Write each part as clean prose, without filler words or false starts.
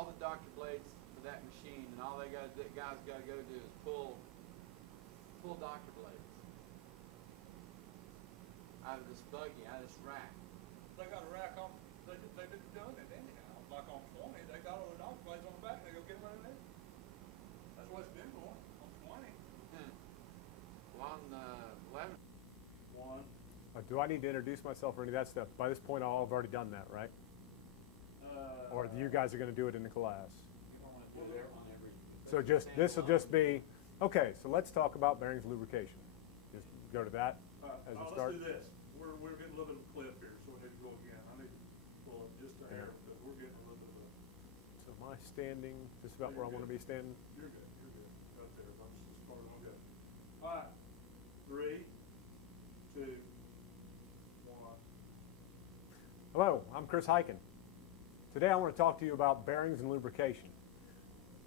all the doctor blades for that machine, and all guys got to go do is pull doctor blades out of this buggy, out of this rack. They got a rack on. They've been doing it anyhow. Like on 20, they got all the doctor blades on the back. They go get them out of there. That's what it's been going on 20. Well, on 11. One. Do I need to introduce myself or any of that stuff? By this point, I'll have already done that, right? Or you guys are going to do it in the class? You don't want to do it on every. So this will just be, okay, so let's talk about bearings and lubrication. Just go to that as a start. Let's do this. We're getting a little bit of a clip here, so we need to go again. I need to pull up just a hair because we're getting a little bit of a... So am I standing just about where I want to be standing? You're good. You're good. Right there. Let's just start on good. All right. 3, 2, 1. Hello, I'm Chris Hykin. Today I want to talk to you about bearings and lubrication.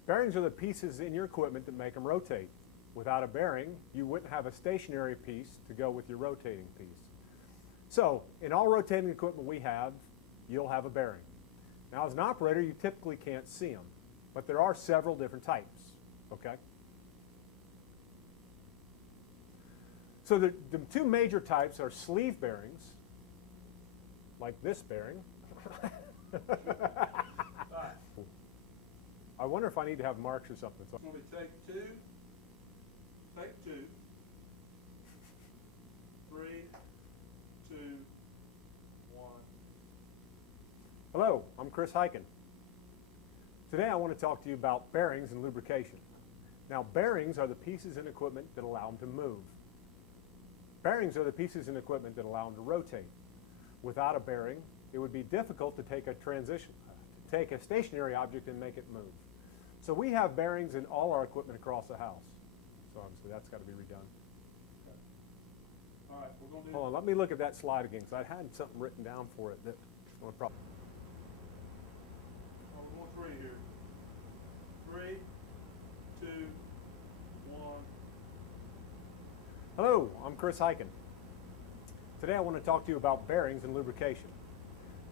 Bearings are the pieces in your equipment that make them rotate. Without a bearing, you wouldn't have a stationary piece to go with your rotating piece. So, in all rotating equipment we have, you'll have a bearing. Now, as an operator, you typically can't see them, but there are several different types, okay? So the two major types are sleeve bearings, like this bearing. I wonder if I need to have marks or something. So It's going to be take 2, 3, 2, 1. Hello, I'm Chris Hykin. Today I want to talk to you about bearings and lubrication. Now, bearings are the pieces in equipment that allow them to move. Bearings are the pieces in equipment that allow them to rotate. Without a bearing, it would be difficult to take a stationary object and make it move. So we have bearings in all our equipment across the house. So obviously that's got to be redone. Okay. All right, we're going to do... Hold on, let me look at that slide again, because I had something written down for it that we're going we're going 3 here. 3, 2, 1. Hello, I'm Chris Hykin. Today I want to talk to you about bearings and lubrication.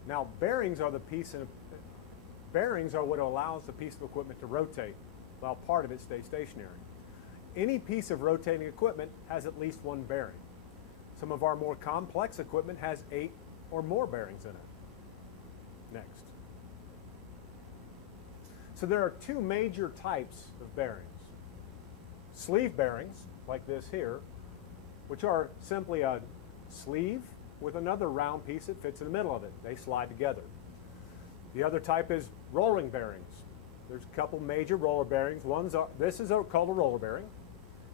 Now, bearings are what allows the piece of equipment to rotate, while part of it stays stationary. Any piece of rotating equipment has at least one bearing. Some of our more complex equipment has 8 or more bearings in it. Next. So there are two major types of bearings. Sleeve bearings, like this here, which are simply a sleeve with another round piece that fits in the middle of it. They slide together. The other type is rolling bearings. There's a couple major roller bearings. This is called a roller bearing.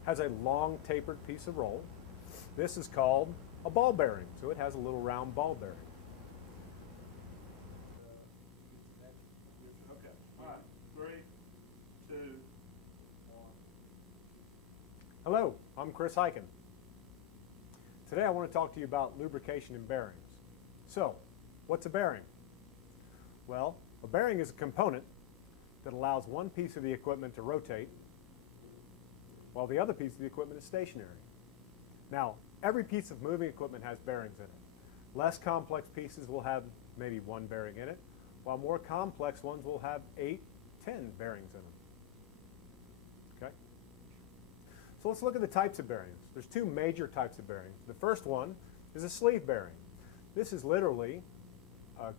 Has a long tapered piece of roll. This is called a ball bearing, so it has a little round ball bearing. Okay. All right. 3, 2, 1. Hello, I'm Chris Hykin. Today I want to talk to you about lubrication and bearings. So, what's a bearing? Well, a bearing is a component that allows one piece of the equipment to rotate while the other piece of the equipment is stationary. Now, every piece of moving equipment has bearings in it. Less complex pieces will have maybe one bearing in it, while more complex ones will have 8, 10 bearings in them. Okay? So let's look at the types of bearings. There's two major types of bearings. The first one is a sleeve bearing. This is literally a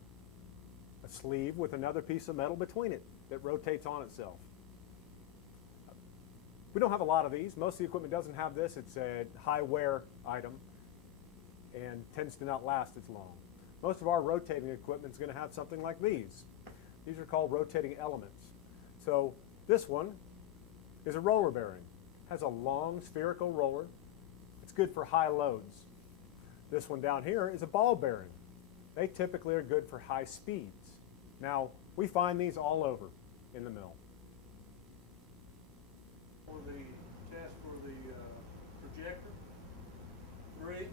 sleeve with another piece of metal between it that rotates on itself. We don't have a lot of these. Most of the equipment doesn't have this. It's a high wear item and tends to not last as long. Most of our rotating equipment is going to have something like these. These are called rotating elements. So this one is a roller bearing. Has a long spherical roller. It's good for high loads. This one down here is a ball bearing. They typically are good for high speeds. Now, we find these all over in the mill. For the test for the projector. 3.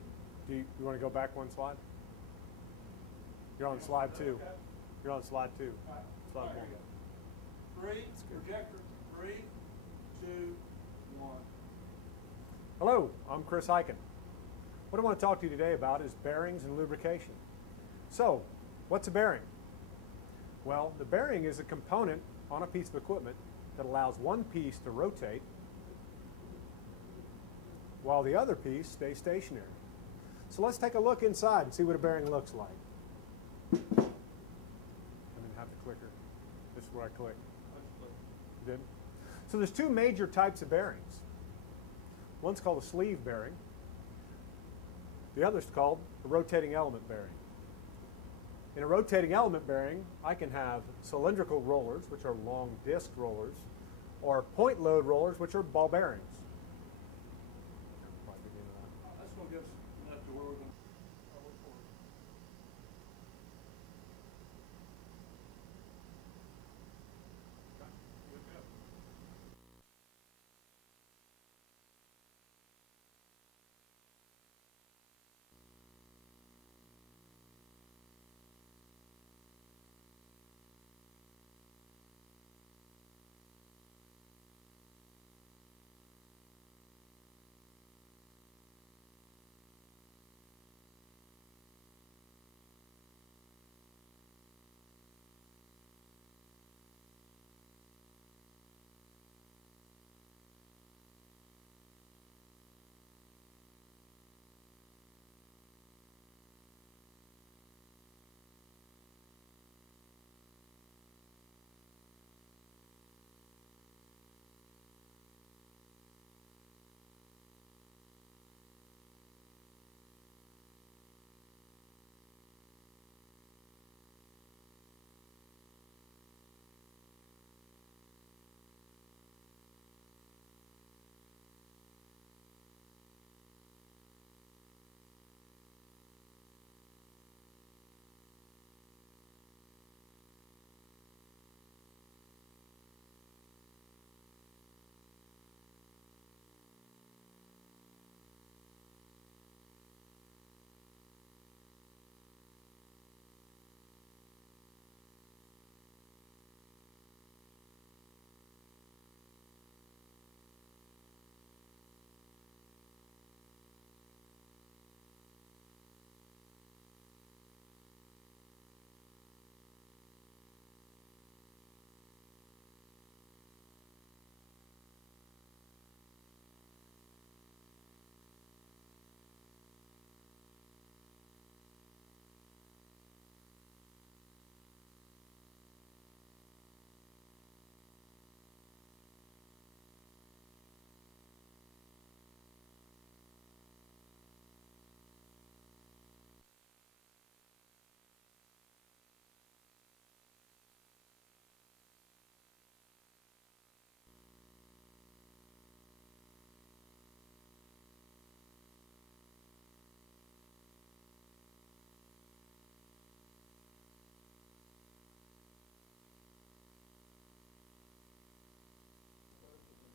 Do you want to go back one slide? You're on slide 2. Okay. You're on slide 2. All right. Slide All right, 1. here we go. 3, projector. 3, 2, 1. Hello, I'm Chris Hykin. What I want to talk to you today about is bearings and lubrication. So, what's a bearing? Well, the bearing is a component on a piece of equipment that allows one piece to rotate while the other piece stays stationary. So let's take a look inside and see what a bearing looks like. I didn't have the clicker. This is where I click. Did? So there's two major types of bearings. One's called a sleeve bearing. The other's called a rotating element bearing. In a rotating element bearing, I can have cylindrical rollers, which are long disc rollers, or point load rollers, which are ball bearings. That's going to give us enough to where we're going to.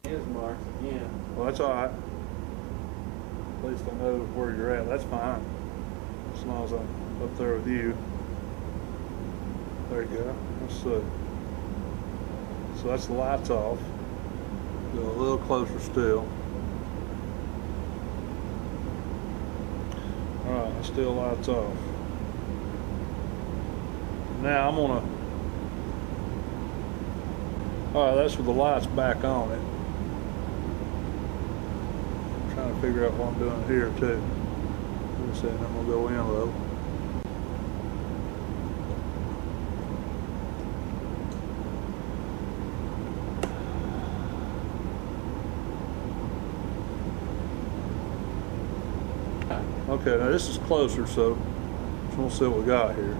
His marks again. Well, that's all right. At least I know where you're at. That's fine. As long as I'm up there with you. There you go. Let's see. So that's the lights off. Go a little closer still. Alright, that's still lights off. Now I'm gonna. Alright, that's with the lights back on it. Trying to figure out what I'm doing here too. Wait a second, I'm gonna go in low. Okay, now this is closer, so we'll see what we got here.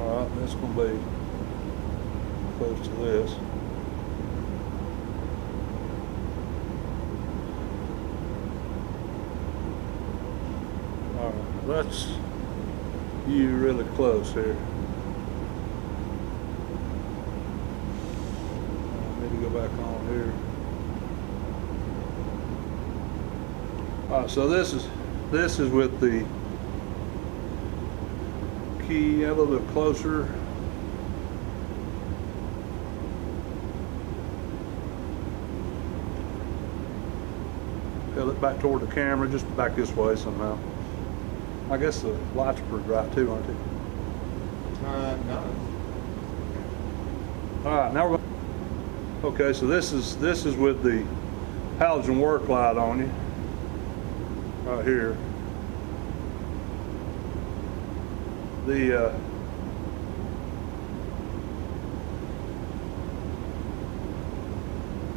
Alright, that's gonna be close to this. That's you really close here. I need to go back on here. Alright, so this is with the key a little bit closer. Held it back toward the camera, just back this way somehow. I guess the lights are pretty bright too, aren't they? No. All right, now we're going. Okay, so this is with the halogen work light on you, right here. The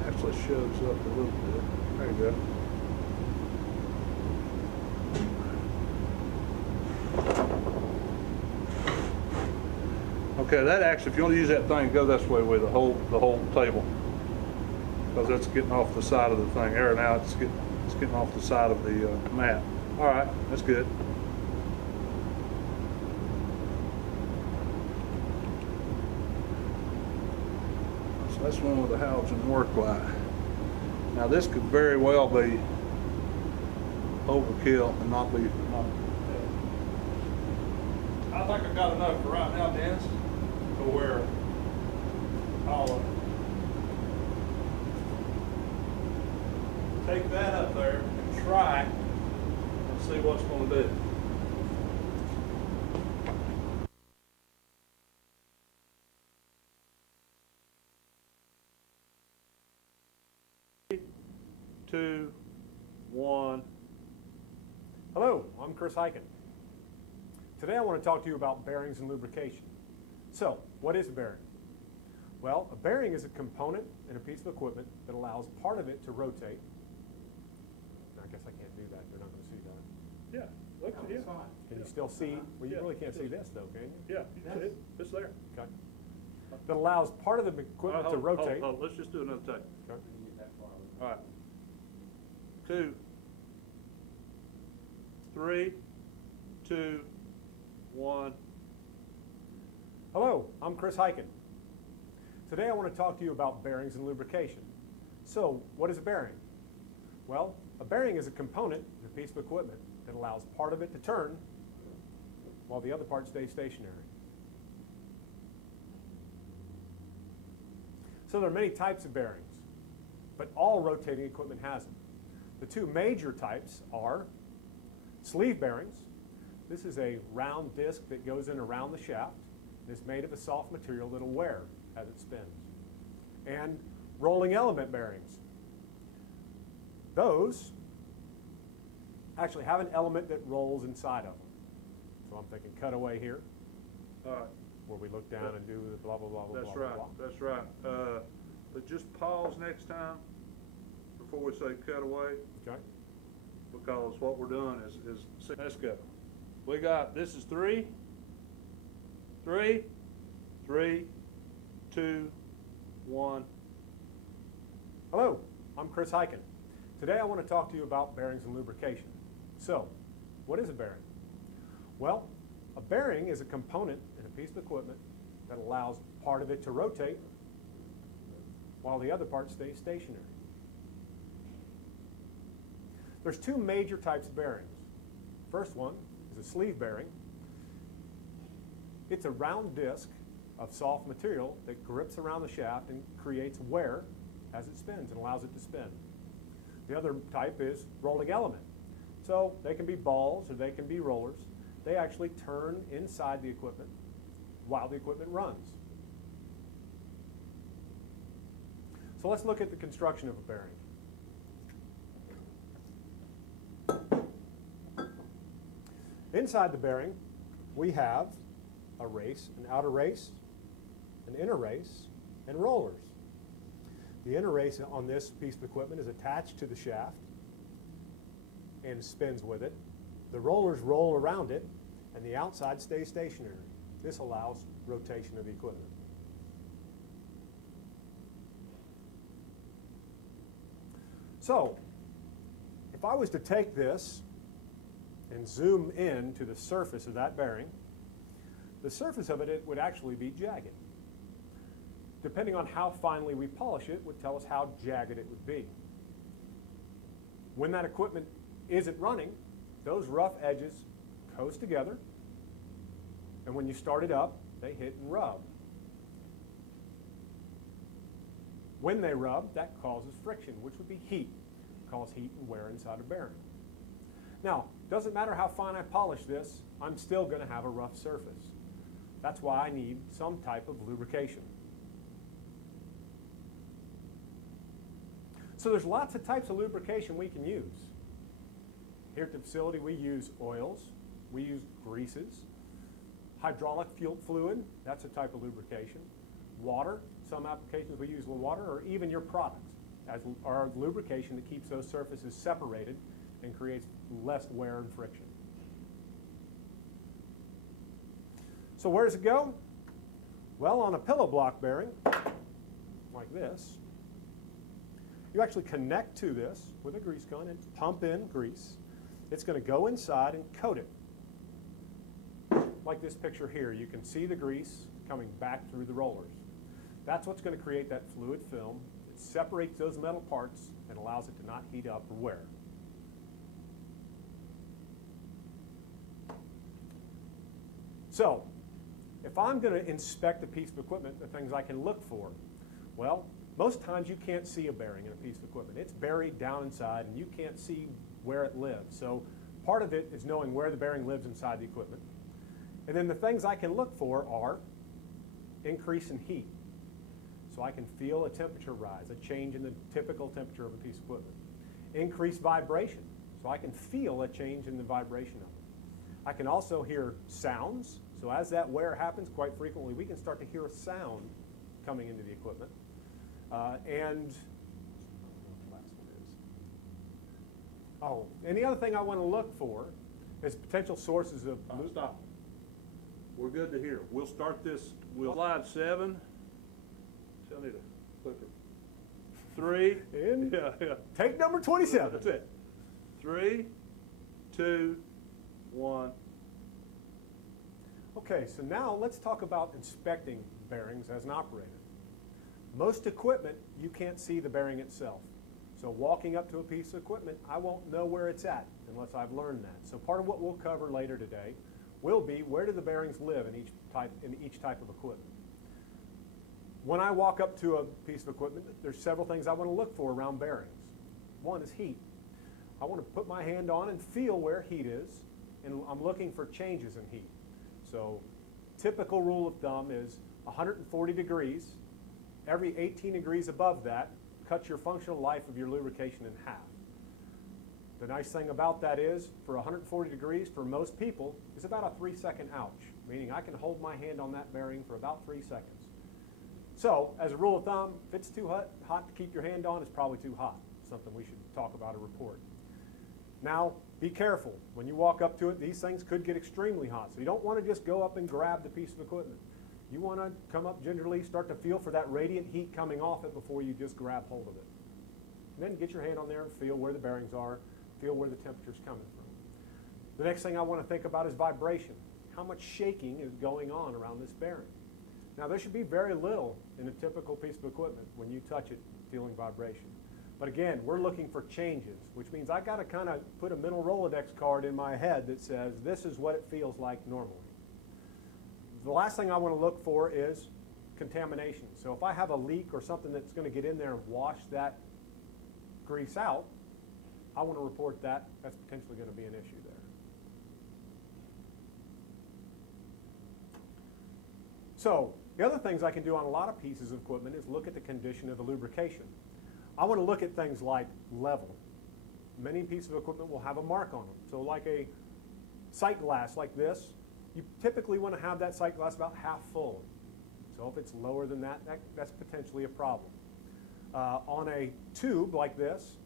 actually shows up a little bit. There you go. Okay, that actually, if you want to use that thing, go this way with the whole table, because that's getting off the side of the thing. There now, it's getting off the side of the mat. All right, that's good. So that's one with the halogen work light. Now this could very well be overkill and not be. I think I've got enough for right now, Dennis, to where I'll take that up there and try and see what's going to do. Three, 2, 1. Hello, I'm Chris Hykin. Today I want to talk to you about bearings and lubrication. So, what is a bearing? Well, a bearing is a component in a piece of equipment that allows part of it to rotate. I guess I can't do that, they're not going to see that. Yeah, look, It's fine. Can you still see? Well, you Yeah, really can't see still- this though, can you? Yeah, it's there. Okay. That allows part of the equipment to rotate. Hold, let's just do another take. Okay. All right. 2, 3, 2, 1. Hello, I'm Chris Hykin. Today I want to talk to you about bearings and lubrication. So, what is a bearing? Well, a bearing is a component in a piece of equipment that allows part of it to turn while the other part stays stationary. So there are many types of bearings, but all rotating equipment has them. The two major types are sleeve bearings. This is a round disc that goes in around the shaft. It's made of a soft material that'll wear as it spins. And rolling element bearings. Those actually have an element that rolls inside of them. So I'm thinking cutaway here, All right. where we look down and do the blah, blah, blah, blah, That's blah, right. blah. That's right. But just pause next time before we say cut away, Okay? because what we're doing is let's go. We got, this is 3, 3, 3, 2, 1. Hello, I'm Chris Hykin. Today I want to talk to you about bearings and lubrication. So, what is a bearing? Well, a bearing is a component in a piece of equipment that allows part of it to rotate while the other part stays stationary. There's two major types of bearings. First one is a sleeve bearing. It's a round disc of soft material that grips around the shaft and creates wear as it spins and allows it to spin. The other type is rolling element. So they can be balls or they can be rollers. They actually turn inside the equipment while the equipment runs. So let's look at the construction of a bearing. Inside the bearing, we have a race, an outer race, an inner race, and rollers. The inner race on this piece of equipment is attached to the shaft and spins with it. The rollers roll around it, and the outside stays stationary. This allows rotation of the equipment. So, if I was to take this and zoom in to the surface of that bearing, the surface of it would actually be jagged. Depending on how finely we polish it would tell us how jagged it would be. When that equipment isn't running, those rough edges coast together, and when you start it up, they hit and rub. When they rub, that causes friction, which would be heat. Cause heat and wear inside a bearing. Now, doesn't matter how fine I polish this, I'm still going to have a rough surface. That's why I need some type of lubrication. So there's lots of types of lubrication we can use. Here at the facility we use oils, we use greases, hydraulic fuel fluid, that's a type of lubrication, water, some applications we use water, or even your products as our lubrication that keeps those surfaces separated and creates less wear and friction. So where does it go? Well, on a pillow block bearing, like this, you actually connect to this with a grease gun and pump in grease. It's going to go inside and coat it. Like this picture here, you can see the grease coming back through the rollers. That's what's going to create that fluid film. It separates those metal parts and allows it to not heat up or wear. So, if I'm going to inspect a piece of equipment, the things I can look for, well, most times you can't see a bearing in a piece of equipment. It's buried down inside and you can't see where it lives. So part of it is knowing where the bearing lives inside the equipment. And then the things I can look for are increase in heat. So I can feel a temperature rise, a change in the typical temperature of a piece of equipment. Increased vibration, so I can feel a change in the vibration of it. I can also hear sounds. So as that wear happens, quite frequently we can start to hear a sound coming into the equipment. And the other thing I want to look for is potential sources of... Stop. We're good to hear. We'll start this. Slide 7. I need a clicker. 3. In. Yeah. Take number 27. That's it. 3, 2, 1. Okay, so now let's talk about inspecting bearings as an operator. Most equipment, you can't see the bearing itself. So walking up to a piece of equipment, I won't know where it's at unless I've learned that. So part of what we'll cover later today will be where do the bearings live in each type of equipment. When I walk up to a piece of equipment, there's several things I want to look for around bearings. One is heat. I want to put my hand on and feel where heat is, and I'm looking for changes in heat. So typical rule of thumb is 140 degrees. Every 18 degrees above that cuts your functional life of your lubrication in half. The nice thing about that is, for 140 degrees, for most people, it's about a 3-second ouch, meaning I can hold my hand on that bearing for about 3 seconds. So, as a rule of thumb, if it's too hot to keep your hand on, it's probably too hot. Something we should talk about or report. Now, be careful. When you walk up to it, these things could get extremely hot. So you don't want to just go up and grab the piece of equipment. You want to come up gingerly, start to feel for that radiant heat coming off it before you just grab hold of it. And then get your hand on there and feel where the bearings are, feel where the temperature's coming from. The next thing I want to think about is vibration. How much shaking is going on around this bearing? Now, there should be very little in a typical piece of equipment when you touch it feeling vibration. But again, we're looking for changes, which means I got to kind of put a mental Rolodex card in my head that says this is what it feels like normally. The last thing I want to look for is contamination. So if I have a leak or something that's going to get in there and wash that grease out, I want to report that. That's potentially going to be an issue there. So the other things I can do on a lot of pieces of equipment is look at the condition of the lubrication. I want to look at things like level. Many pieces of equipment will have a mark on them. So like a sight glass like this, you typically want to have that sight glass about half full. So if it's lower than that, that's potentially a problem. On a tube like this,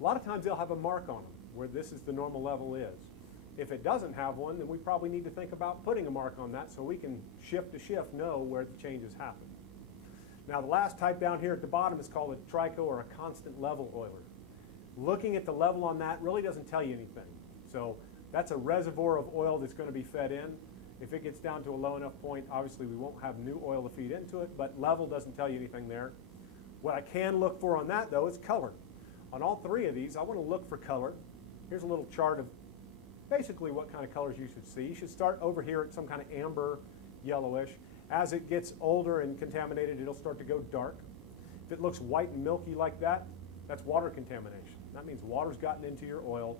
a lot of times they'll have a mark on them where this is the normal level is. If it doesn't have one, then we probably need to think about putting a mark on that so we can shift to shift know where the changes happen. Now the last type down here at the bottom is called a trico or a constant level oiler. Looking at the level on that really doesn't tell you anything. So that's a reservoir of oil that's going to be fed in. If it gets down to a low enough point, obviously we won't have new oil to feed into it, but level doesn't tell you anything there. What I can look for on that though is color. On all three of these, I want to look for color. Here's a little chart of basically what kind of colors you should see. You should start over here at some kind of amber, yellowish. As it gets older and contaminated, it'll start to go dark. If it looks white and milky like that, that's water contamination. That means water's gotten into your oil,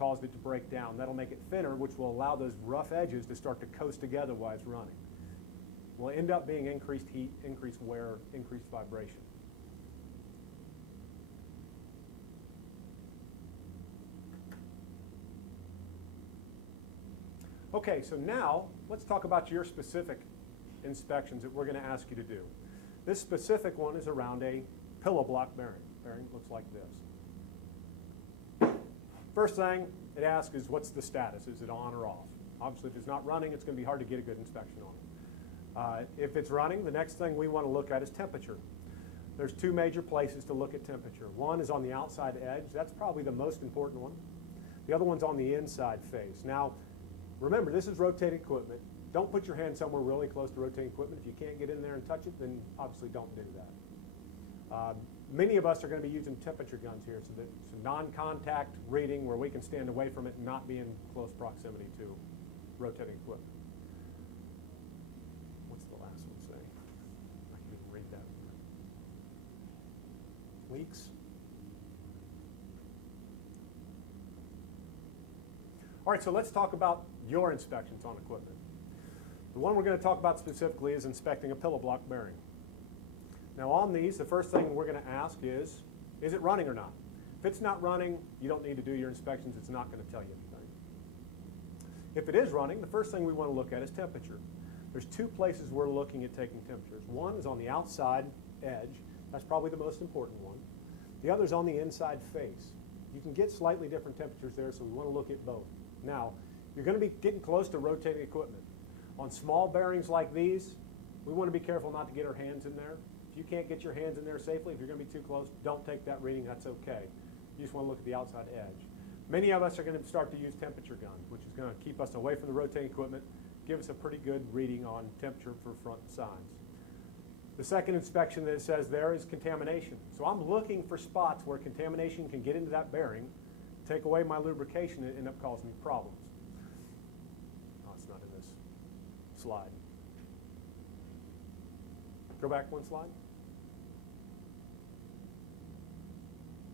caused it to break down. That'll make it thinner, which will allow those rough edges to start to coast together while it's running. Will end up being increased heat, increased wear, increased vibration. Okay, so now let's talk about your specific inspections that we're going to ask you to do. This specific one is around a pillow block bearing. Bearing looks like this. First thing it asks is, what's the status? Is it on or off? Obviously, if it's not running, it's going to be hard to get a good inspection on it. If it's running, the next thing we want to look at is temperature. There's two major places to look at temperature. One is on the outside edge. That's probably the most important one. The other one's on the inside face. Now, remember, this is rotating equipment. Don't put your hand somewhere really close to rotating equipment. If you can't get in there and touch it, then obviously don't do that. Many of us are going to be using temperature guns here, so that it's a non-contact reading where we can stand away from it and not be in close proximity to rotating equipment. What's the last one say? I can't even read that. Leaks. All right, so let's talk about your inspections on equipment. The one we're going to talk about specifically is inspecting a pillow block bearing. Now on these, the first thing we're going to ask is it running or not? If it's not running, you don't need to do your inspections. It's not going to tell you anything. If it is running, the first thing we want to look at is temperature. There's two places we're looking at taking temperatures. One is on the outside edge. That's probably the most important one. The other is on the inside face. You can get slightly different temperatures there, so we want to look at both. Now, you're going to be getting close to rotating equipment. On small bearings like these, we want to be careful not to get our hands in there. If you can't get your hands in there safely, if you're going to be too close, don't take that reading. That's okay. You just want to look at the outside edge. Many of us are going to start to use temperature guns, which is going to keep us away from the rotating equipment, give us a pretty good reading on temperature for front signs. The second inspection that it says there is contamination. So I'm looking for spots where contamination can get into that bearing, take away my lubrication, and end up causing me problems. Oh, it's not in this slide. Go back one slide.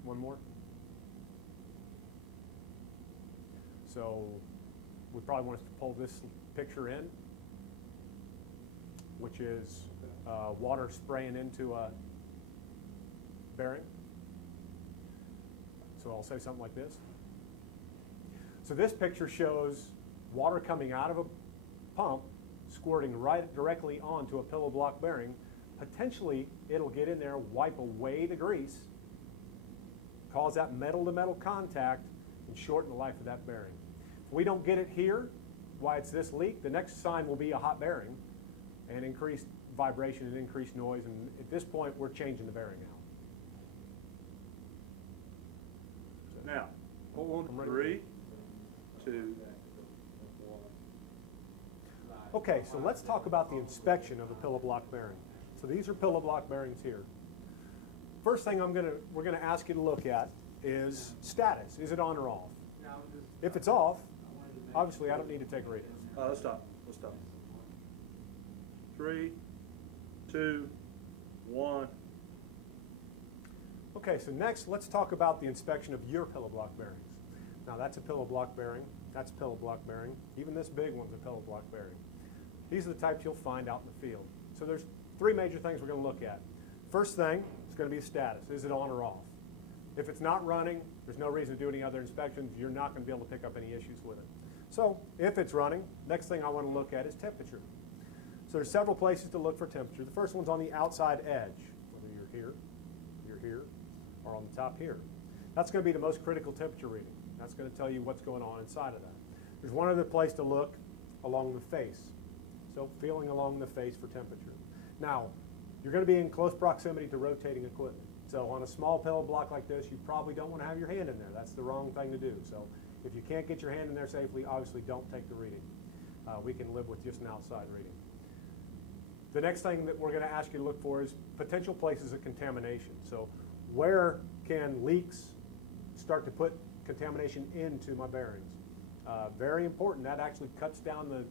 One more. So we probably want us to pull this picture in, which is water spraying into a bearing. So I'll say something like this. So this picture shows water coming out of a pump, squirting right directly onto a pillow block bearing. Potentially, it'll get in there, wipe away the grease, cause that metal-to-metal contact, and shorten the life of that bearing. If we don't get it here, why it's this leak, the next sign will be a hot bearing and increased vibration and increased noise, and at this point, we're changing the bearing out. Now, hold on, 3, 2. Okay, so let's talk about the inspection of a pillow block bearing. So these are pillow block bearings here. First thing we're gonna ask you to look at is status. Is it on or off? If it's off, obviously I don't need to take a reading. Let's stop. 3, 2, 1. Okay, so next let's talk about the inspection of your pillow block bearings. Now that's a pillow block bearing, that's a pillow block bearing, even this big one's a pillow block bearing. These are the types you'll find out in the field. So there's three major things we're going to look at. First thing is going to be status. Is it on or off? If it's not running, there's no reason to do any other inspections. You're not going to be able to pick up any issues with it. So if it's running, next thing I want to look at is temperature. So there's several places to look for temperature. The first one's on the outside edge, whether you're here, or on the top here. That's going to be the most critical temperature reading. That's going to tell you what's going on inside of that. There's one other place to look along the face. So feeling along the face for temperature. Now, you're going to be in close proximity to rotating equipment. So on a small pillow block like this, you probably don't want to have your hand in there. That's the wrong thing to do. So if you can't get your hand in there safely, obviously don't take the reading. We can live with just an outside reading. The next thing that we're going to ask you to look for is potential places of contamination. So where can leaks start to put contamination into my bearings? Very important. That actually cuts down the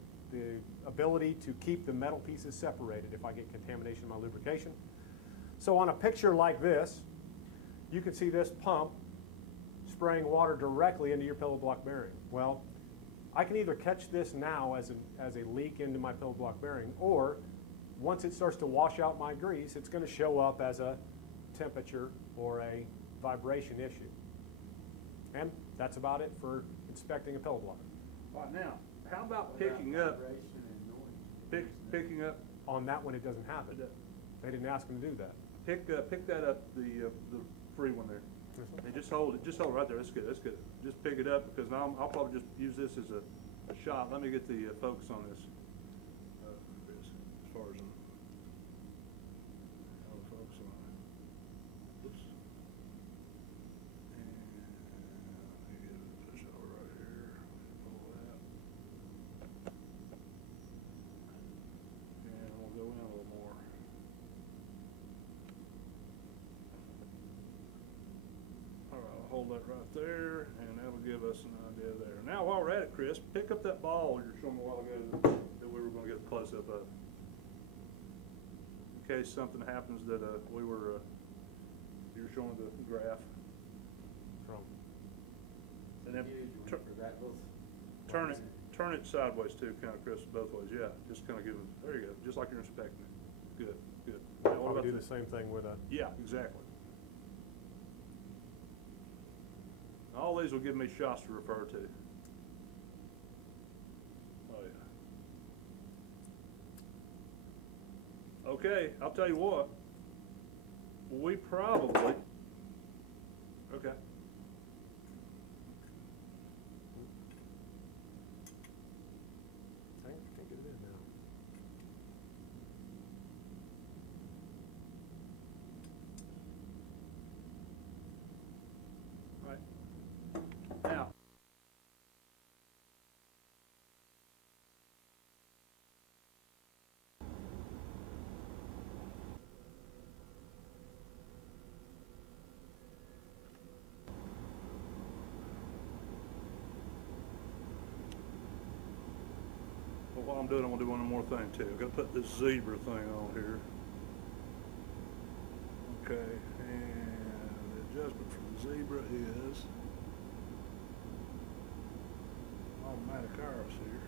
ability to keep the metal pieces separated if I get contamination in my lubrication. So on a picture like this, you can see this pump spraying water directly into your pillow block bearing. Well, I can either catch this now as a leak into my pillow block bearing, or once it starts to wash out my grease, it's going to show up as a temperature or a vibration issue. And that's about it for inspecting a pillow block. All right, now, how about What about picking up, vibration and noise? picking up, On that one, it doesn't have it. They didn't ask them to do that. pick that up, the free one there. And just hold it right there, that's good, that's good. Just pick it up, because I'll probably just use this as a shot. Let me get the focus on this. Chris, as far as, I'll focus on it. Oops. And let me get it, push over right here, pull that. And we'll go in a little more. All right, I'll hold that right there, and that'll give us an idea there. Now, while we're at it, Chris, pick up that ball you were showing me a while ago that we were gonna get a close-up of. In case something happens that, you were showing the graph. From And then Huge one tur- for that little. turn it sideways too, kinda, Chris, both ways, yeah. Just kinda give it, there you go, just like you're inspecting it. Good, good. Now, what Probably about do the same thing with a. Yeah, exactly. All these will give me shots to refer to. Oh, yeah. Okay, I'll tell you what. We probably, okay. Can't get it in now. Right. Now. Well, while I'm doing it, I'm gonna do one more thing too. I've gotta put this zebra thing on here. Okay, and the adjustment for the zebra is automatic arrows here.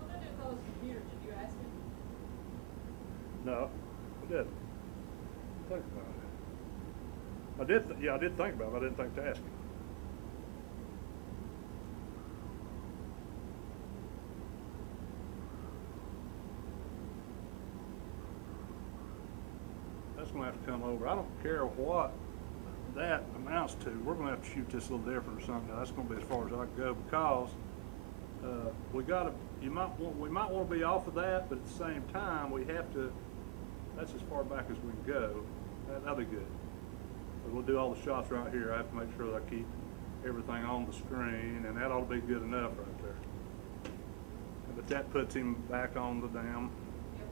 What did I do with all those computers? Did you ask him? No, I didn't. Think about it. I did think about it, but I didn't think to ask him. That's gonna have to come over. I don't care what that amounts to. We're gonna have to shoot this a little different or something. Now, that's gonna be as far as I can go, because we might want to be off of that, but at the same time, we have to, that's as far back as we can go. That'll be good. But we'll do all the shots right here. I have to make sure that I keep everything on the screen, and that ought to be good enough right there. But that puts him back on the dam. Yep.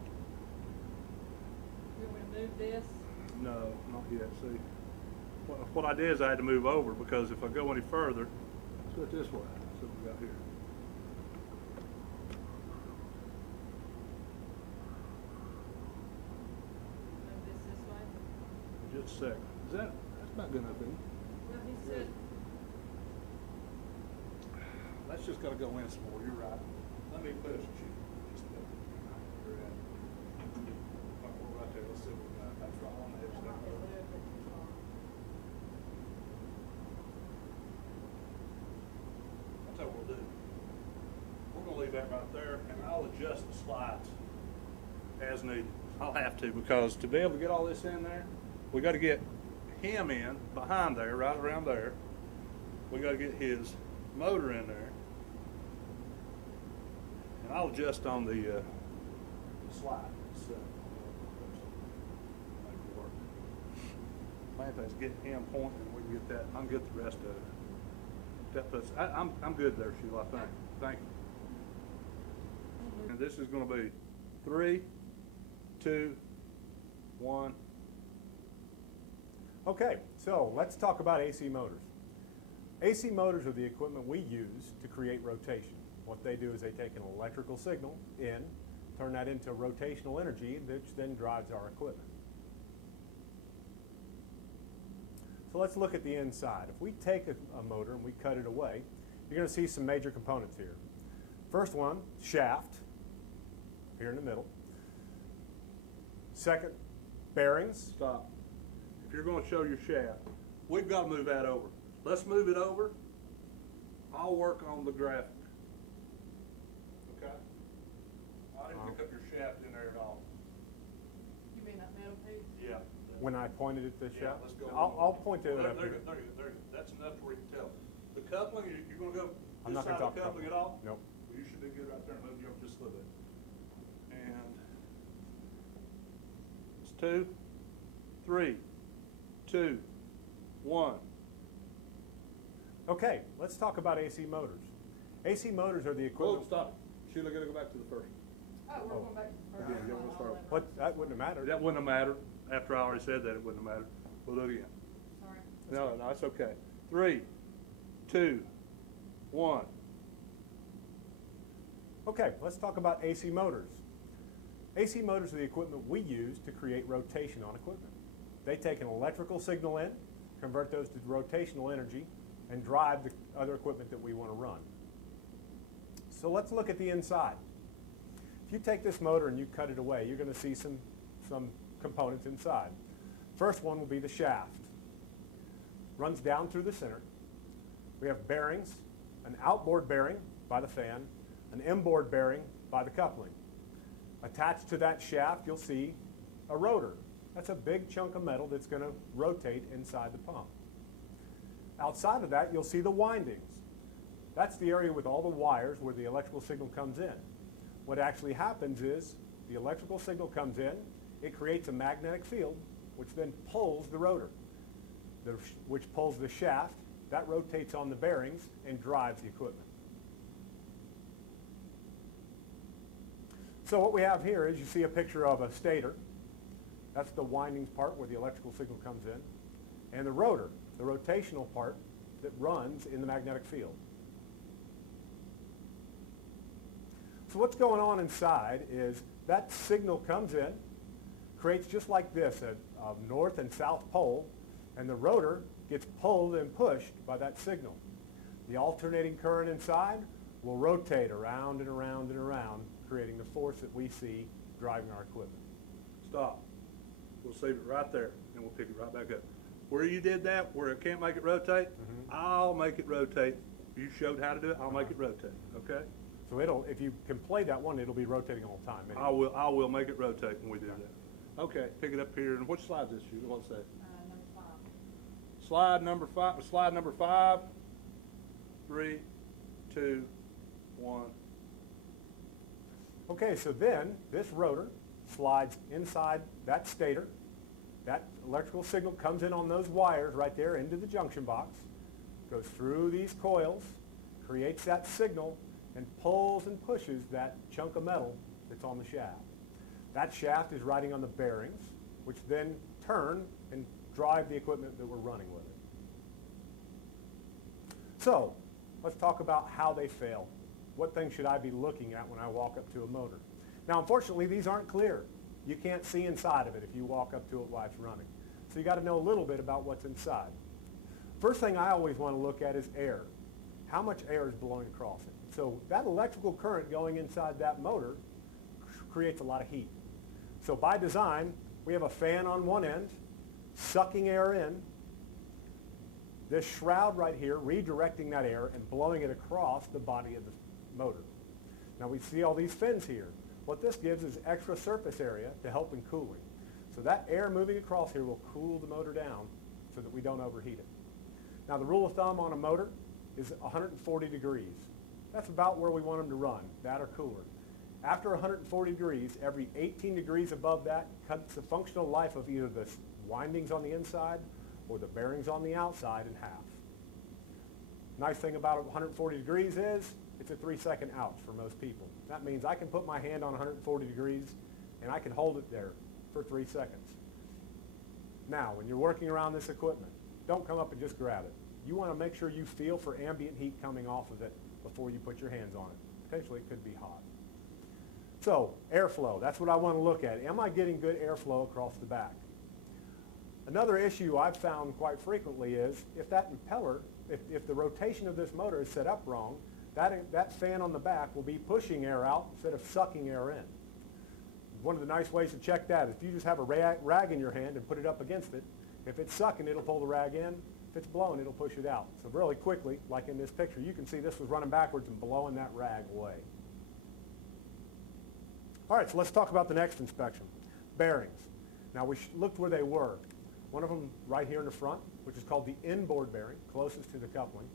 You want me to move this? No, not yet. See, what I did is I had to move over, because if I go any further, let's do it this way. That's what we got here. Move this way? Just a second. That's not good enough, is it? Well, he said, That's just gotta go in some more, you're right. Let me put it, shoot, just a minute. You're at, we're right there, let's see what we got. That's right on the edge that of might be a that. little bit too far. That's what we'll do. We're gonna leave that right there, and I'll adjust the slides as needed. I'll have to, because to be able to get all this in there, we gotta get him in behind there, right around there. We gotta get his motor in there. And I'll adjust on the slide. So, make it work. Main thing is get him pointing, and we can get that. I can get the rest of it. That puts. I'm good there, Sheila. I think. Thank you. And this is going to be 3, 2, 1, Okay, so let's talk about AC motors. AC motors are the equipment we use to create rotation. What they do is they take an electrical signal in, turn that into rotational energy, which then drives our equipment. So let's look at the inside. If we take a motor and we cut it away, you're going to see some major components here. First one, shaft, here in the middle. Second, bearings. Stop. If you're going to show your shaft, we've got to move that over. Let's move it over. I'll work on the graphic. Okay? I didn't pick up your shaft in there at all. You mean that metal piece? Yeah. When I pointed at the Yeah, shaft, let's go. I'll point to it Well, up there you here. go, there you go, there you go. That's enough where you can tell. The coupling, you're going to go I'm this not going side to talk of the coupling at all? Nope. Well, you should be good right there and move you over just a little bit. And it's 2, 3, 2, 1. Okay, let's talk about AC motors. AC motors are the Whoa, equivalent. stop. Sheila, gotta go back to the first. Oh, we're going back to the first Yeah, one. yeah, we'll start. What? That wouldn't have mattered. That wouldn't have mattered. After I already said that, it wouldn't have mattered. We'll do it again. Sorry. No, no, it's okay. 3, 2, 1. Okay, let's talk about AC motors. AC motors are the equipment we use to create rotation on equipment. They take an electrical signal in, convert those to rotational energy, and drive the other equipment that we want to run. So let's look at the inside. If you take this motor and you cut it away, you're going to see some components inside. First one will be the shaft. Runs down through the center. We have bearings, an outboard bearing by the fan, an inboard bearing by the coupling. Attached to that shaft, you'll see a rotor. That's a big chunk of metal that's going to rotate inside the pump. Outside of that, you'll see the windings. That's the area with all the wires where the electrical signal comes in. What actually happens is the electrical signal comes in, it creates a magnetic field, which then pulls the rotor, which pulls the shaft. That rotates on the bearings and drives the equipment. So what we have here is you see a picture of a stator. That's the windings part where the electrical signal comes in. And the rotor, the rotational part that runs in the magnetic field. So what's going on inside is that signal comes in, creates just like this, a north and south pole, and the rotor gets pulled and pushed by that signal. The alternating current inside will rotate around and around and around, creating the force that we see driving our equipment. Stop. We'll save it right there, and we'll pick it right back up. Where you did that, where it can't make it rotate, I'll make it rotate. You showed how to do it, I'll make it rotate, okay? So if you can play that one, it'll be rotating all the time. Anyway. I will make it rotate when we do that. Okay, pick it up here, and which slide is this, Sheila? What's that? Number 5. Slide number 5, 3, 2, 1. Okay, so then this rotor slides inside that stator. That electrical signal comes in on those wires right there into the junction box, goes through these coils, creates that signal, and pulls and pushes that chunk of metal that's on the shaft. That shaft is riding on the bearings, which then turn and drive the equipment that we're running with it. So, let's talk about how they fail. What things should I be looking at when I walk up to a motor? Now, unfortunately, these aren't clear. You can't see inside of it if you walk up to it while it's running. So you got to know a little bit about what's inside. First thing I always want to look at is air. How much air is blowing across it? So that electrical current going inside that motor creates a lot of heat. So by design, we have a fan on one end, sucking air in, this shroud right here redirecting that air and blowing it across the body of the motor. Now we see all these fins here. What this gives is extra surface area to help in cooling. So that air moving across here will cool the motor down so that we don't overheat it. Now the rule of thumb on a motor is 140 degrees. That's about where we want them to run, that or cooler. After 140 degrees, every 18 degrees above that cuts the functional life of either the windings on the inside or the bearings on the outside in half. Nice thing about 140 degrees is it's a 3-second ouch for most people. That means I can put my hand on 140 degrees and I can hold it there for 3 seconds. Now, when you're working around this equipment, don't come up and just grab it. You want to make sure you feel for ambient heat coming off of it before you put your hands on it. Potentially it could be hot. So, airflow, that's what I want to look at. Am I getting good airflow across the back? Another issue I've found quite frequently is if that impeller, if the rotation of this motor is set up wrong, that fan on the back will be pushing air out instead of sucking air in. One of the nice ways to check that is if you just have a rag in your hand and put it up against it, if it's sucking, it'll pull the rag in. If it's blowing, it'll push it out. So really quickly, like in this picture, you can see this was running backwards and blowing that rag away. All right, so let's talk about the next inspection, bearings. Now we looked where they were. One of them right here in the front, which is called the inboard bearing, closest to the coupling.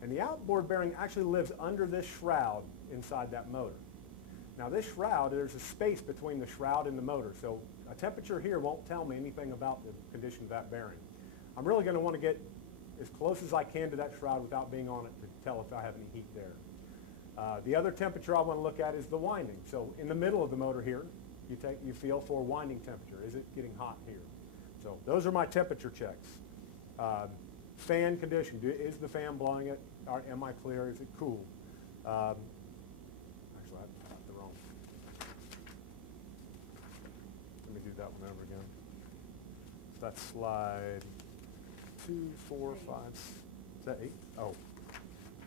And the outboard bearing actually lives under this shroud inside that motor. Now this shroud, there's a space between the shroud and the motor, so a temperature here won't tell me anything about the condition of that bearing. I'm really going to want to get as close as I can to that shroud without being on it to tell if I have any heat there. The other temperature I want to look at is the winding. So in the middle of the motor here, you feel for winding temperature. Is it getting hot here? So those are my temperature checks. Fan condition, is the fan blowing it? Am I clear? Is it cool? Actually, I got the wrong. Let me do that one over again. So that's slide 2, 4, 5. Is that 8? Oh,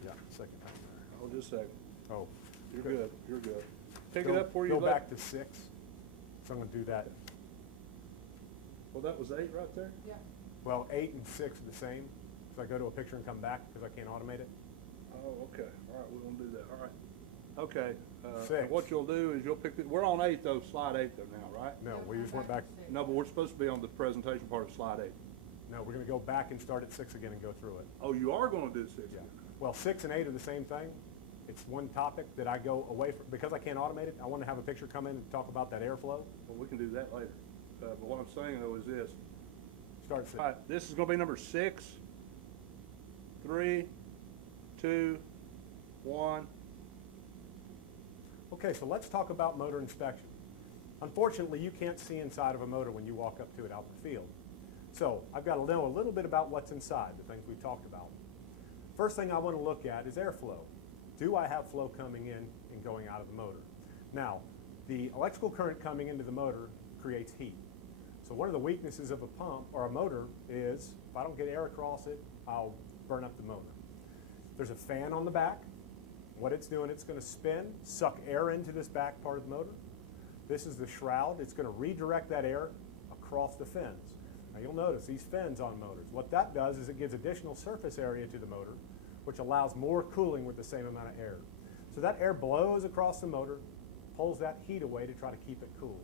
yeah, second time there. Hold just a second. Oh, You're good. You're good. Pick go, it up where you go left. back to 6. So I'm going to do that. Well, that was 8 right there? Yeah. Well, 8 and 6 are the same. So I go to a picture and come back because I can't automate it. Oh, okay. All right, we're going to do that. All right. Okay. 6. What you'll do is you'll pick, we're on 8 though, slide 8 though now, right? No, Yeah, we just went back. No, but we're supposed to be on the presentation part of slide 8. No, we're going to go back and start at 6 again and go through it. Oh, you are going to do 6? Yeah. Well, 6 and 8 are the same thing. It's one topic that I go away from. Because I can't automate it, I want to have a picture come in and talk about that airflow. Well, we can do that later. But what I'm saying though is this. Start at 6. All right, this is going to be number 6, 3, 2, 1. Okay, so let's talk about motor inspection. Unfortunately, you can't see inside of a motor when you walk up to it out in the field. So I've got to know a little bit about what's inside, the things we talked about. First thing I want to look at is airflow. Do I have flow coming in and going out of the motor? Now, the electrical current coming into the motor creates heat. So one of the weaknesses of a pump or a motor is if I don't get air across it, I'll burn up the motor. There's a fan on the back. What it's doing, it's going to spin, suck air into this back part of the motor. This is the shroud. It's going to redirect that air across the fins. Now you'll notice these fins on motors. What that does is it gives additional surface area to the motor, which allows more cooling with the same amount of air. So that air blows across the motor, pulls that heat away to try to keep it cool.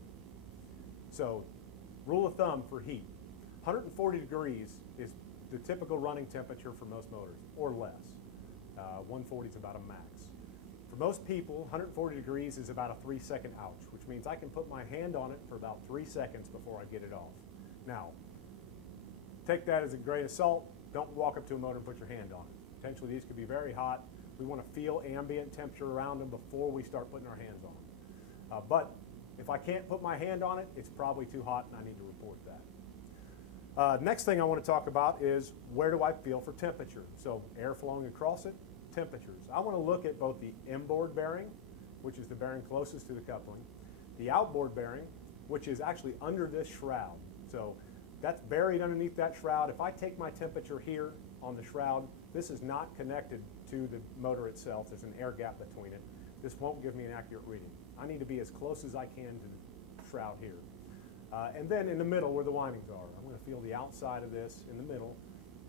So rule of thumb for heat, 140 degrees is the typical running temperature for most motors, or less. 140 is about a max. For most people, 140 degrees is about a 3-second ouch, which means I can put my hand on it for about 3 seconds before I get it off. Now, take that as a grain of salt. Don't walk up to a motor and put your hand on it. Potentially these could be very hot. We want to feel ambient temperature around them before we start putting our hands on them. But if I can't put my hand on it, it's probably too hot and I need to report that. Next thing I want to talk about is where do I feel for temperature? So air flowing across it, temperatures. I want to look at both the inboard bearing, which is the bearing closest to the coupling, the outboard bearing, which is actually under this shroud. So that's buried underneath that shroud. If I take my temperature here on the shroud, this is not connected to the motor itself. There's an air gap between it. This won't give me an accurate reading. I need to be as close as I can to the shroud here. And then in the middle where the windings are, I'm going to feel the outside of this in the middle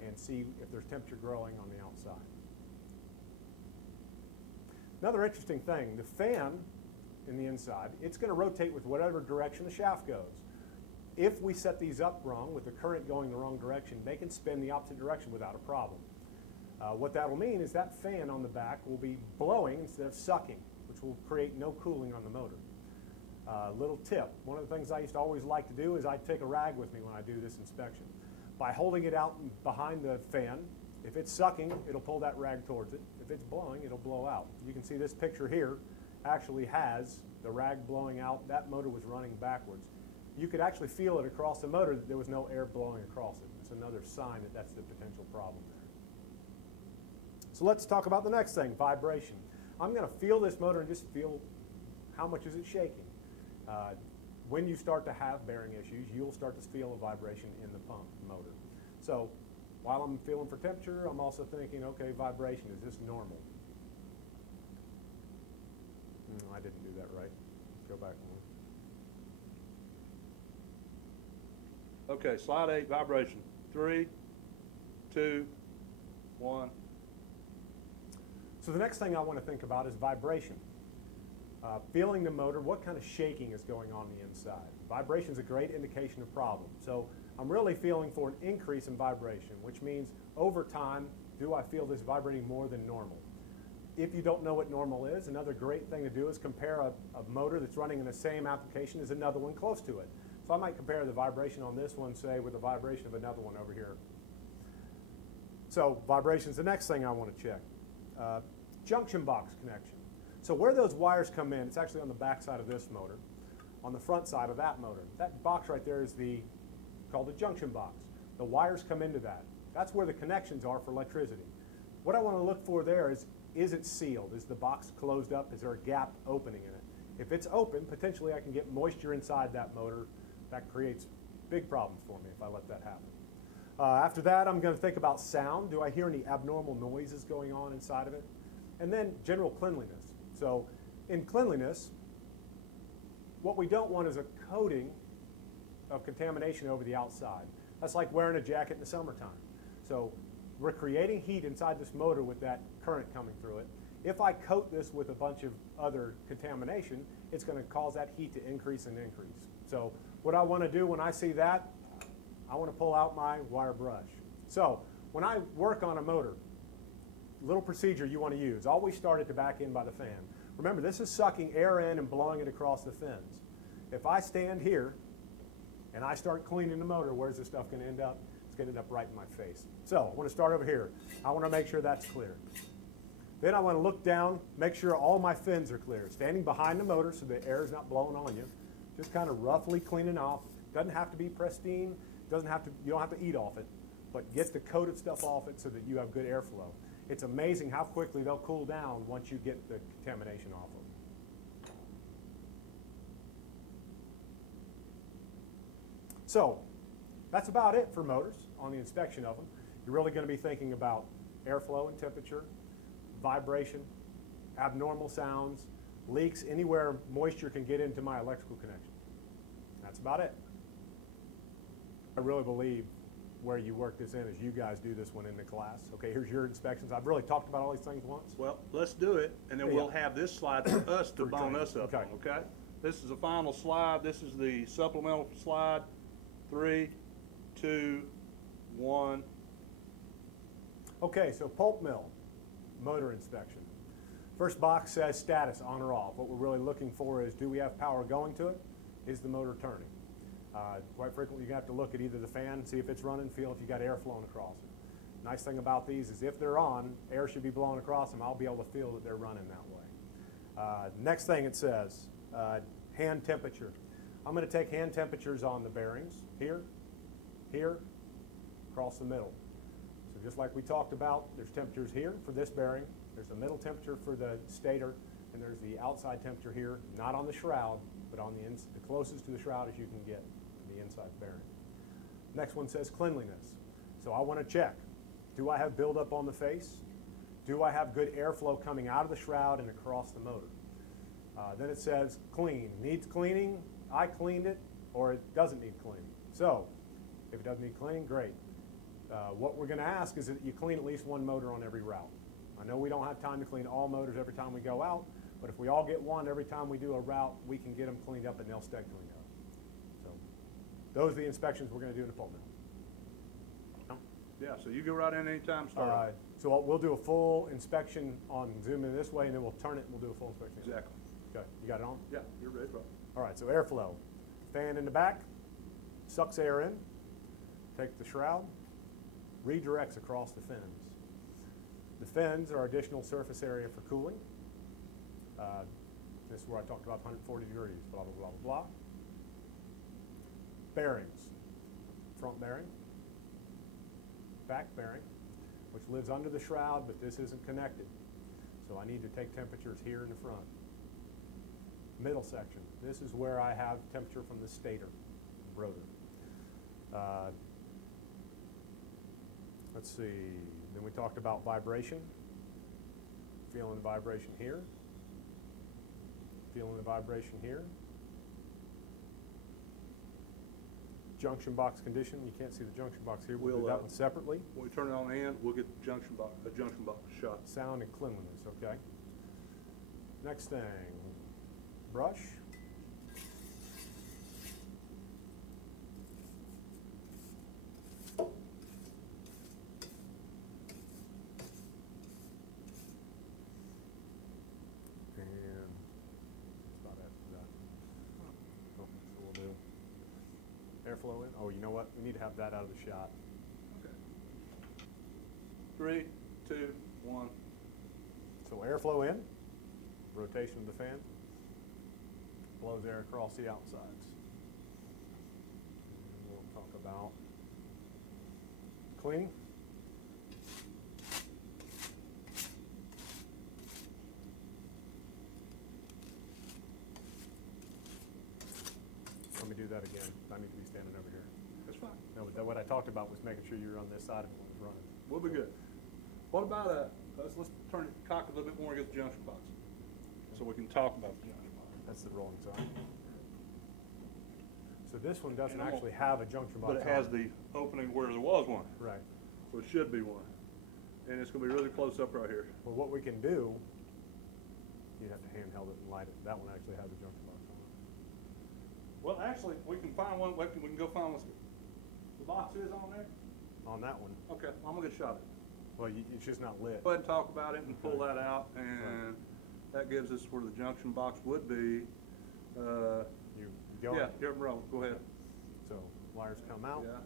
and see if there's temperature growing on the outside. Another interesting thing, the fan in the inside, it's going to rotate with whatever direction the shaft goes. If we set these up wrong, with the current going the wrong direction, they can spin the opposite direction without a problem. What that will mean is that fan on the back will be blowing instead of sucking, which will create no cooling on the motor. Little tip, one of the things I used to always like to do is I'd take a rag with me when I do this inspection. By holding it out behind the fan, if it's sucking, it'll pull that rag towards it. If it's blowing, it'll blow out. You can see this picture here actually has the rag blowing out. That motor was running backwards. you could actually feel it across the motor that there was no air blowing across it. It's another sign that that's the potential problem there. So let's talk about the next thing, vibration. I'm going to feel this motor and just feel how much is it shaking. When you start to have bearing issues, you'll start to feel a vibration in the pump motor. So while I'm feeling for temperature, I'm also thinking, okay, vibration, is this normal? I didn't do that right. Let's go back one. Okay, slide 8, vibration. 3, 2, 1. So the next thing I want to think about is vibration. Feeling the motor, what kind of shaking is going on the inside? Vibration is a great indication of problem. So I'm really feeling for an increase in vibration, which means over time, do I feel this vibrating more than normal? If you don't know what normal is, another great thing to do is compare a motor that's running in the same application as another one close to it. So I might compare the vibration on this one, say, with the vibration of another one over here. So vibration is the next thing I want to check. Junction box connection. So where those wires come in, it's actually on the back side of this motor, on the front side of that motor. That box right there is called the junction box. The wires come into that. That's where the connections are for electricity. What I want to look for there is it sealed? Is the box closed up? Is there a gap opening in it? If it's open, potentially I can get moisture inside that motor. That creates big problems for me if I let that happen. After that, I'm going to think about sound. Do I hear any abnormal noises going on inside of it? And then general cleanliness. So in cleanliness, what we don't want is a coating of contamination over the outside. That's like wearing a jacket in the summertime. So we're creating heat inside this motor with that current coming through it. If I coat this with a bunch of other contamination, it's going to cause that heat to increase and increase. So what I want to do when I see that, I want to pull out my wire brush. So when I work on a motor, little procedure you want to use. Always start at the back end by the fan. Remember, this is sucking air in and blowing it across the fins. If I stand here and I start cleaning the motor, where's this stuff going to end up? It's going to end up right in my face. So I want to start over here. I want to make sure that's clear. Then I want to look down, make sure all my fins are clear. Standing behind the motor so the air is not blowing on you. Just kind of roughly cleaning off. Doesn't have to be pristine. You don't have to eat off it, but get the coated stuff off it so that you have good airflow. It's amazing how quickly they'll cool down once you get the contamination off of them. So that's about it for motors on the inspection of them. You're really going to be thinking about airflow and temperature, vibration, abnormal sounds, leaks, anywhere moisture can get into my electrical connection. That's about it. I really believe where you work this in is you guys do this one in the class. Okay, here's your inspections. I've really talked about all these things once. Well, let's do it, and then we'll have this slide for us to bone us up on, okay? This is the final slide. This is the supplemental slide. 3, 2, 1. Okay, so pulp mill, motor inspection. First box says status, on or off. What we're really looking for is, do we have power going to it? Is the motor turning? Quite frequently, you have to look at either the fan, see if it's running, feel if you got air flowing across it. Nice thing about these is if they're on, air should be blowing across them. I'll be able to feel that they're running that way. Next thing it says, hand temperature. I'm going to take hand temperatures on the bearings, here, here, across the middle. So just like we talked about, there's temperatures here for this bearing, there's a middle temperature for the stator, and there's the outside temperature here, not on the shroud, but on the closest to the shroud as you can get, the inside bearing. Next one says cleanliness. So I want to check, do I have buildup on the face? Do I have good airflow coming out of the shroud and across the motor? Then it says clean, needs cleaning, I cleaned it, or it doesn't need cleaning. So if it doesn't need cleaning, great. What we're going to ask is that you clean at least one motor on every route. I know we don't have time to clean all motors every time we go out, but if we all get one every time we do a route, we can get them cleaned up and they'll stay cleaned up. So those are the inspections we're going to do in the pulp mill. Yeah, so you go right in anytime, start. So we'll do a full inspection on zoom in this way, and then we'll turn it and we'll do a full inspection. Exactly. Okay, you got it on? Yeah, you're ready, bro. All right, so airflow. Fan in the back, sucks air in, take the shroud, redirects across the fins. The fins are additional surface area for cooling. This is where I talked about 140 degrees, blah, blah, blah, blah, blah. bearings. Front bearing, back bearing, which lives under the shroud, but this isn't connected. So I need to take temperatures here in the front. Middle section, this is where I have temperature from the stator, rotor. Let's see, then we talked about vibration. Feeling the vibration here. Feeling the vibration here. Junction box condition, you can't see the junction box here, we'll do that one separately. When we turn it on and we'll get the junction box, a junction box shot. Sound and cleanliness, okay? Next thing, brush. And that's about it for that. Oh, so we'll do airflow in. Oh, you know what? We need to have that out of the shot. Okay. 3, 2, 1. So airflow in, rotation of the fan, blows air across the outsides. And we'll talk about cleaning. Let me do that again. I need to be standing over here. That's fine. No, but what I talked about was making sure you were on this side of it when it was running. We'll be good. What about let's turn it cock a little bit more and get the junction box, so we can talk about the junction box. That's the rolling side. So this one doesn't And I won't- actually have a junction box But it has on the opening where there was one, Right. so it should be one. And it's gonna be really close up right here. Well, what we can do, you have to handheld it and light it. That one actually has a junction box on it. Well, actually, we can find one, we can go find one. The box is on there? On that one, Okay, I'm gonna get shot at. well, it's just not lit. Go ahead and talk about it and pull that out, and that gives us where the junction box would be. You go. Yeah, you're wrong, go ahead. So wires come out. Yeah.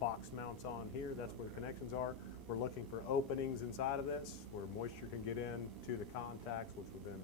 Box mounts on here. That's where the connections are. We're looking for openings inside of this where moisture can get in to the contacts, which will then